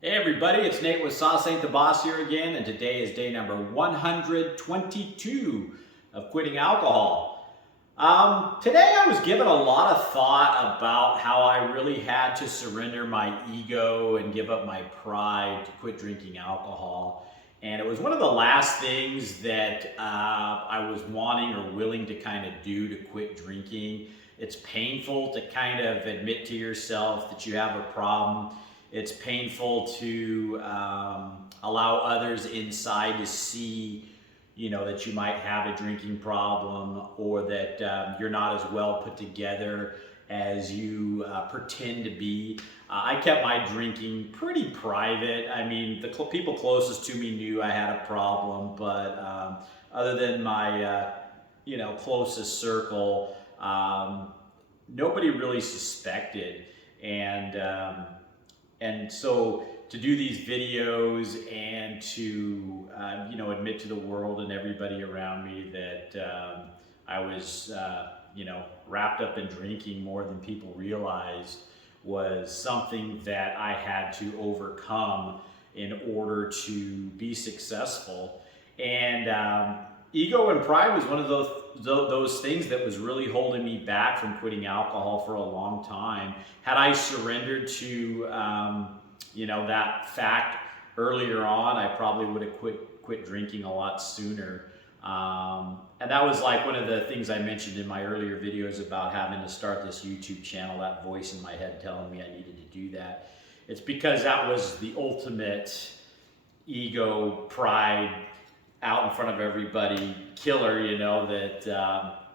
Hey everybody, it's Nate with Sauce Ain't the Boss here again, and today is day number 122 of quitting alcohol. Today I was given a lot of thought about how I really had to surrender my ego and give up my pride to quit drinking alcohol. And it was one of the last things that I was wanting or willing to kind of do to quit drinking. It's painful to kind of admit to yourself that you have a problem. It's painful to allow others inside to see, that you might have a drinking problem or that you're not as well put together as you pretend to be. I kept my drinking pretty private. I mean, the people closest to me knew I had a problem, but other than my, closest circle, nobody really suspected. And so to do these videos and to, admit to the world and everybody around me that I was, wrapped up in drinking more than people realized was something that I had to overcome in order to be successful. And ego and pride was one of those things that was really holding me back from quitting alcohol for a long time. Had I surrendered to that fact earlier on, I probably would have quit drinking a lot sooner. And that was like one of the things I mentioned in my earlier videos about having to start this YouTube channel, that voice in my head telling me I needed to do that. It's because that was the ultimate ego, pride, out in front of everybody killer, that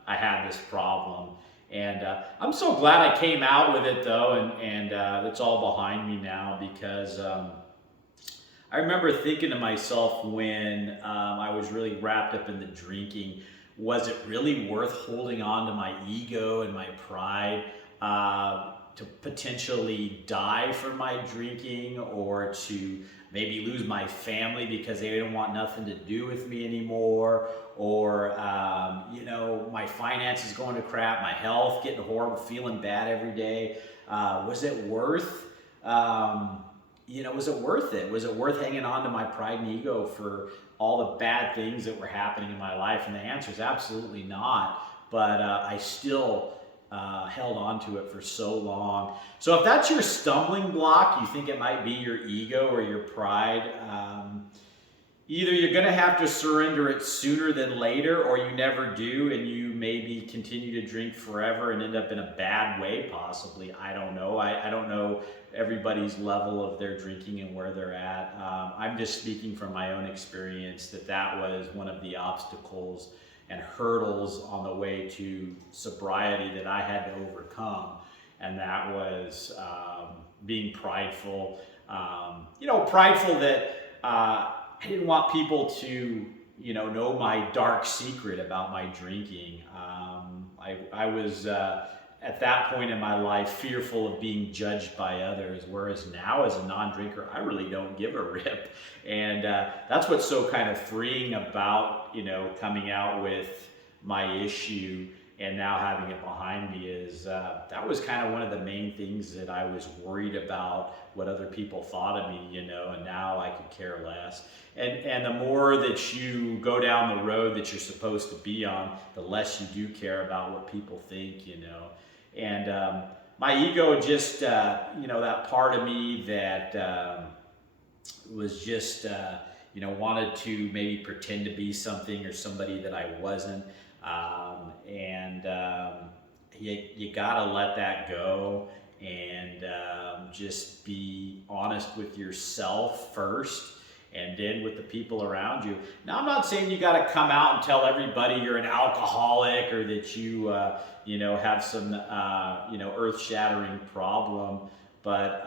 I had this problem. And I'm so glad I came out with it though, and it's all behind me now because I remember thinking to myself when I was really wrapped up in the drinking, was it really worth holding on to my ego and my pride to potentially die for my drinking, or to maybe lose my family because they didn't want nothing to do with me anymore, or my finances going to crap, my health getting horrible, feeling bad every day. Was it worth was it worth it? Was it worth hanging on to my pride and ego for all the bad things that were happening in my life? And the answer is absolutely not. But I still held on to it for so long. So if that's your stumbling block, you think it might be your ego or your pride, either you're going to have to surrender it sooner than later, or you never do, and you maybe continue to drink forever and end up in a bad way, possibly. I don't know. I don't know everybody's level of their drinking and where they're at. I'm just speaking from my own experience that was one of the obstacles and hurdles on the way to sobriety that I had to overcome. And that was being prideful. Prideful that I didn't want people to, know my dark secret about my drinking. I was at that point in my life fearful of being judged by others, whereas now as a non-drinker, I really don't give a rip. And that's what's so kind of freeing about, coming out with my issue and now having it behind me is that was kind of one of the main things that I was worried about, what other people thought of me, and now I could care less. And the more that you go down the road that you're supposed to be on, the less you do care about what people think, And my ego just, that part of me that was just, wanted to maybe pretend to be something or somebody that I wasn't. You gotta let that go and just be honest with yourself first, and then with the people around you. Now, I'm not saying you got to come out and tell everybody you're an alcoholic or that you, have some, earth-shattering problem. But,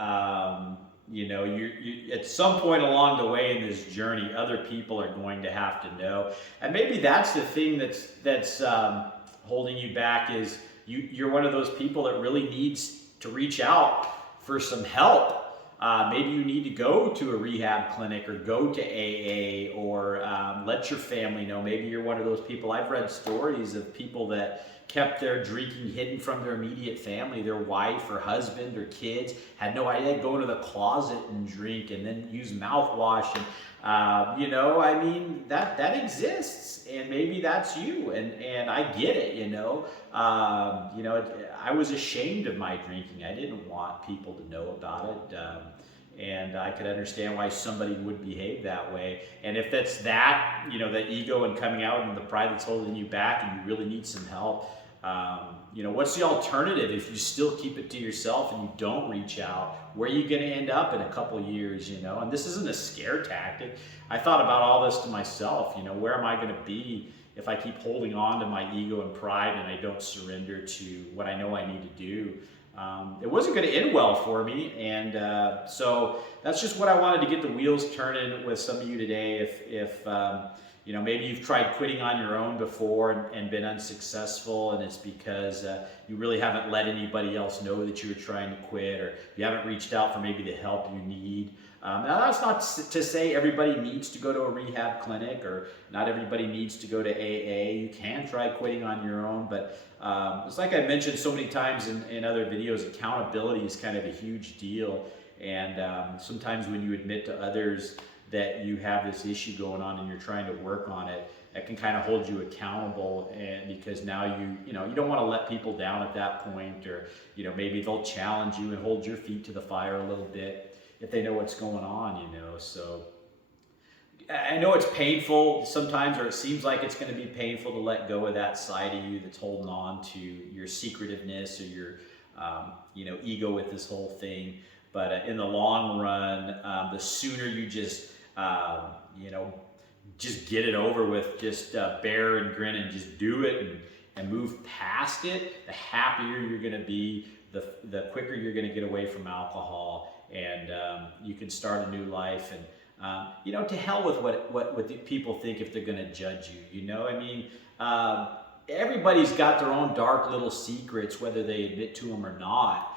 you at some point along the way in this journey, other people are going to have to know. And maybe that's the thing that's holding you back is you're one of those people that really needs to reach out for some help. Maybe you need to go to a rehab clinic or go to AA, or let your family know. Maybe you're one of those people. I've read stories of people that kept their drinking hidden from their immediate family, their wife or husband or kids, had no idea. They'd go into the closet and drink and then use mouthwash. And, you know, I mean, that exists, and maybe that's you, and I get it, you know. You know, I was ashamed of my drinking. I didn't want people to know about it. And I could understand why somebody would behave that way. And if that's that, you know, the ego and coming out and the pride that's holding you back and you really need some help, you know, what's the alternative if you still keep it to yourself and you don't reach out? Where are you going to end up in a couple of years, you know? And this isn't a scare tactic. I thought about all this to myself, you know, where am I going to be if I keep holding on to my ego and pride and I don't surrender to what I know I need to do? It wasn't going to end well for me, and so that's just what I wanted to get the wheels turning with some of you today. If you know, maybe you've tried quitting on your own before and been unsuccessful, and it's because you really haven't let anybody else know that you were trying to quit, or you haven't reached out for maybe the help you need. Now, that's not to say everybody needs to go to a rehab clinic, or not everybody needs to go to AA. You can try quitting on your own, but it's like I mentioned so many times in other videos, accountability is kind of a huge deal. And sometimes when you admit to others that you have this issue going on and you're trying to work on it, that can kind of hold you accountable, and because now you know, you don't want to let people down at that point, or, you know, maybe they'll challenge you and hold your feet to the fire a little bit if they know what's going on, you know. So I know it's painful sometimes, or it seems like it's going to be painful to let go of that side of you that's holding on to your secretiveness or your, you know, ego with this whole thing. But in the long run, the sooner you just, you know, just get it over with, just bear and grin and just do it and move past it, the happier you're going to be, the quicker you're going to get away from alcohol, and you can start a new life. And you know, to hell with what the people think if they're going to judge you. You know, I mean, everybody's got their own dark little secrets, whether they admit to them or not.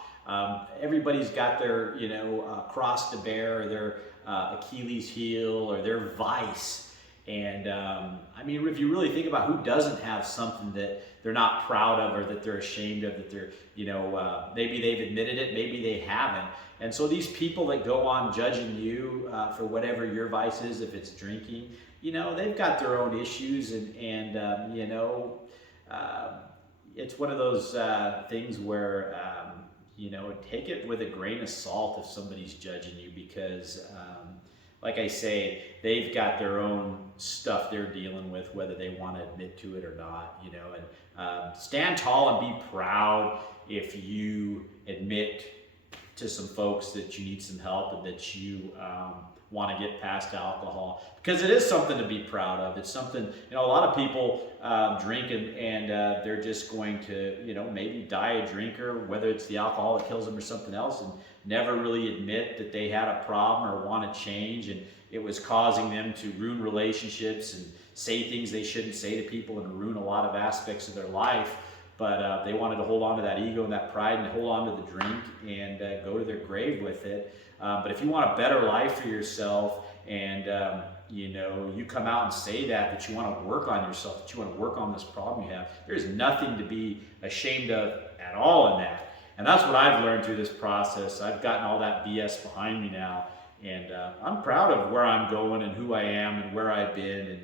Everybody's got their, you know, cross to bear, or their Achilles heel, or their vice. And I mean, if you really think about who doesn't have something that they're not proud of, or that they're ashamed of, that they're, you know, maybe they've admitted it, maybe they haven't. And so these people that go on judging you for whatever your vice is, if it's drinking, you know, they've got their own issues, and you know, it's one of those things where, you know, take it with a grain of salt if somebody's judging you, because like I say, they've got their own stuff they're dealing with, whether they want to admit to it or not, you know. And stand tall and be proud if you admit to some folks that you need some help, and that you want to get past alcohol, because it is something to be proud of. It's something, you know, a lot of people drink and they're just going to, you know, maybe die a drinker, whether it's the alcohol that kills them or something else, and never really admit that they had a problem or want to change, and it was causing them to ruin relationships and say things they shouldn't say to people, and ruin a lot of aspects of their life. But they wanted to hold on to that ego and that pride, and hold on to the drink, and go to their grave with it. But if you want a better life for yourself, and you know, you come out and say that you want to work on yourself, that you want to work on this problem you have, there's nothing to be ashamed of at all in that. And that's what I've learned through this process. I've gotten all that BS behind me now, and I'm proud of where I'm going and who I am and where I've been. And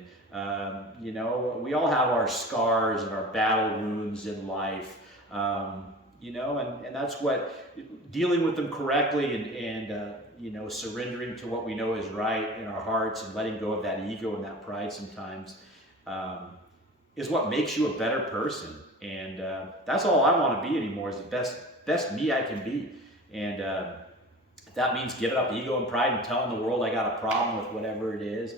you know, we all have our scars and our battle wounds in life, you know, and that's what, dealing with them correctly, and you know, surrendering to what we know is right in our hearts, and letting go of that ego and that pride sometimes, is what makes you a better person. And that's all I want to be anymore, is the best me I can be. And if that means giving up ego and pride and telling the world I got a problem with whatever it is,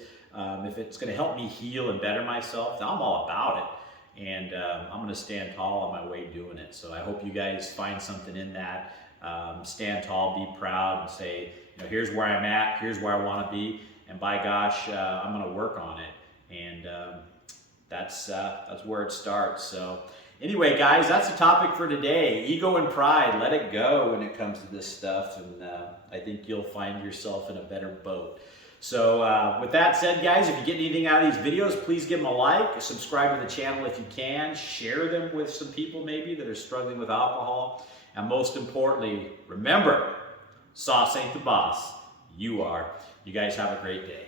if it's going to help me heal and better myself, then I'm all about it. And I'm going to stand tall on my way doing it. So I hope you guys find something in that. Stand tall, be proud, and say, you know, here's where I'm at, here's where I want to be, and by gosh, I'm going to work on it. And that's where it starts. So anyway, guys, that's the topic for today. Ego and pride, let it go when it comes to this stuff, and I think you'll find yourself in a better boat. So with that said, guys, if you get anything out of these videos, please give them a like, subscribe to the channel if you can, share them with some people maybe that are struggling with alcohol, and most importantly, remember, sauce ain't the boss, you are. You guys have a great day.